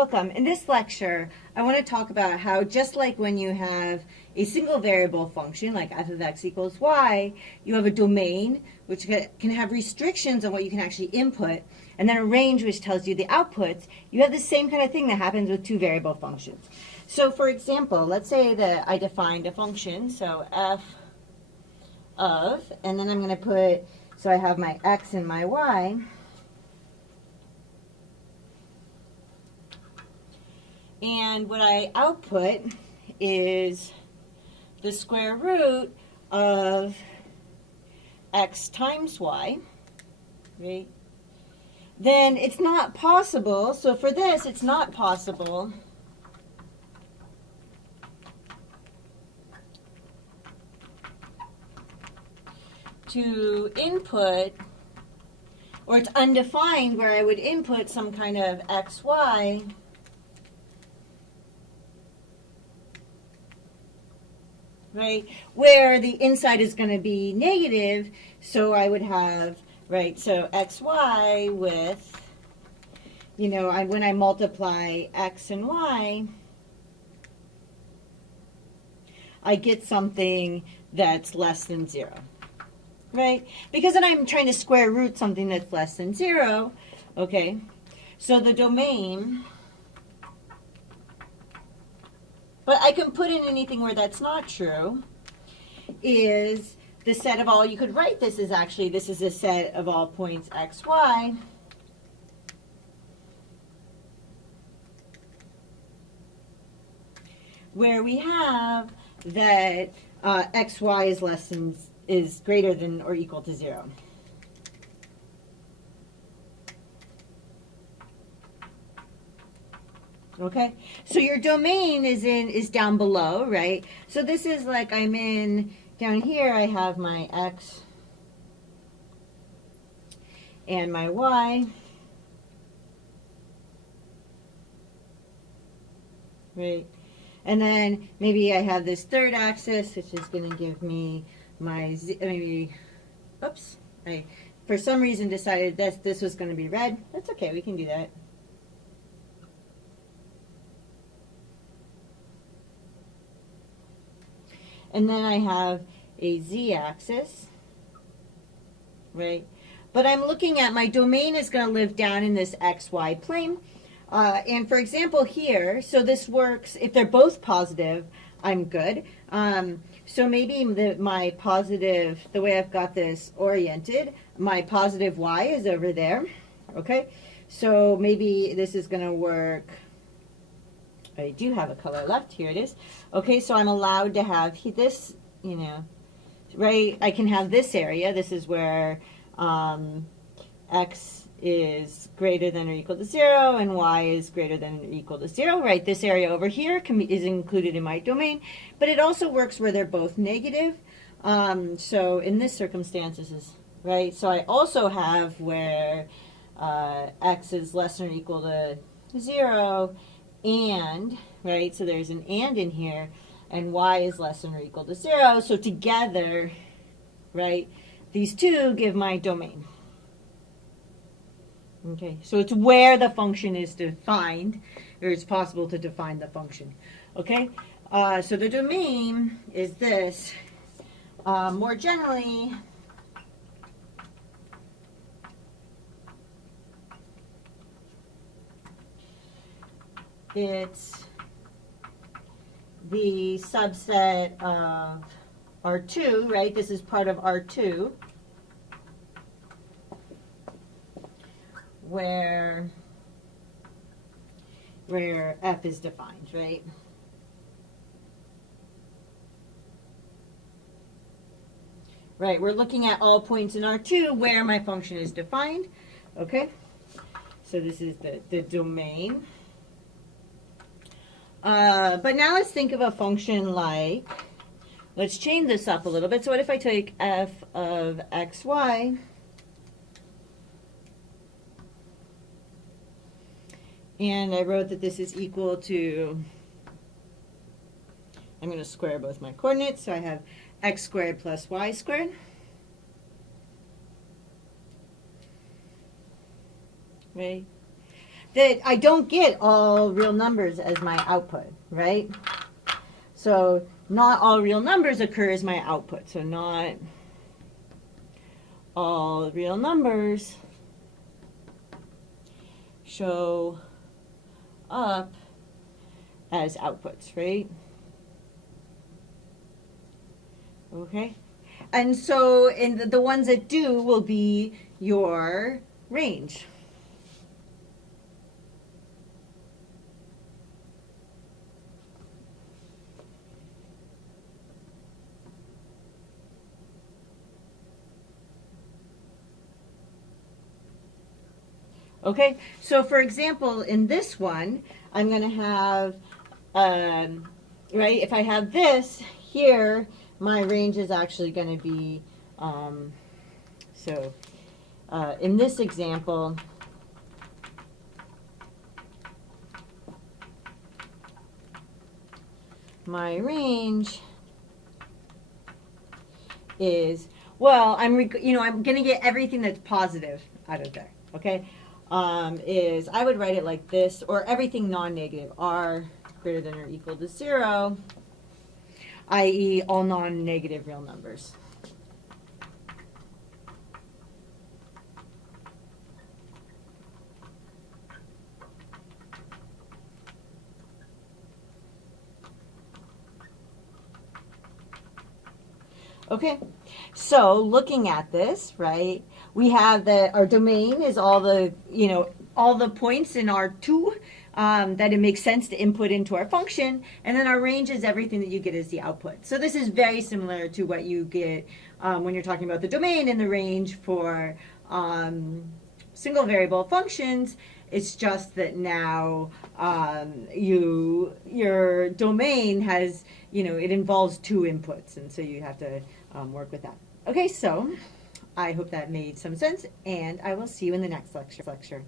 Welcome. In this lecture, I want to talk about how just like when you have a single variable function like f of x equals y, you have a domain which can have restrictions on what you can actually input, and then a range which tells you the outputs. You have the same kind of thing that happens with two variable functions. So for example, let's say that I defined a function, so f of, and then I'm going to put, so I have my x and my y. And what I output is the square root of x times y, right? Then it's not possible, so for this it's not possible to input, or it's undefined where I would input some kind of xy right, where the inside is going to be negative, so I would have, right, so xy with, when I multiply x and y, I get something that's less than 0, right? Because then I'm trying to square root something that's less than 0, okay? So the domain, but I can put in anything where that's not true, is the set of all, you could write this as actually, this is a set of all points x, y, where we have that x, y is greater than or equal to 0. Okay, so your domain is down below, right? So this is like I'm in, down here I have my x and my y, right? And then maybe I have this third axis, which is going to give me my maybe, oops, I for some reason decided that this was going to be red. That's okay, we can do that. And then I have a z-axis, right? But I'm looking at my domain is going to live down in this xy plane. And for example here, so this works, if they're both positive, I'm good. So maybe my positive, the way I've got this oriented, my positive y is over there, okay? So maybe this is going to work. I do have a color left. Here it is. Okay, so I'm allowed to have this, right? I can have this area. This is where x is greater than or equal to 0 and y is greater than or equal to 0, right? This area over here is included in my domain, but it also works where they're both negative. So in this circumstance, this is, right? So I also have where x is less than or equal to 0, and, right, so there's an and in here, and y is less than or equal to 0, so together, right, these two give my domain. Okay, so it's where the function is defined, or it's possible to define the function. Okay, so the domain is this. More generally, it's the subset of R2, right? This is part of R2, where f is defined, right? Right, we're looking at all points in R2 where my function is defined, okay? So this is the domain. But now let's think of a function like, let's change this up a little bit. So what if I take f of xy, and I wrote that this is equal to, I'm going to square both my coordinates, so I have x squared plus y squared. Right? that I don't get all real numbers as my output, right? So not all real numbers occur as my output. So not all real numbers show up as outputs, right? Okay. And so in the ones that do will be your range. Okay, so for example, in this one, I'm going to have, right, if I have this here, my range is actually going to be, in this example, my range is, well, I'm going to get everything that's positive out of there, okay? Is I would write it like this, or everything non-negative, r greater than or equal to 0, i.e. all non-negative real numbers. Okay, so looking at this, right, we have that our domain is all the, all the points in R2 that it makes sense to input into our function, and then our range is everything that you get as the output. So this is very similar to what you get when you're talking about the domain and the range for single variable functions. It's just that now your domain has, it involves two inputs, and so you have to work with that. Okay, so I hope that made some sense, and I will see you in the next lecture.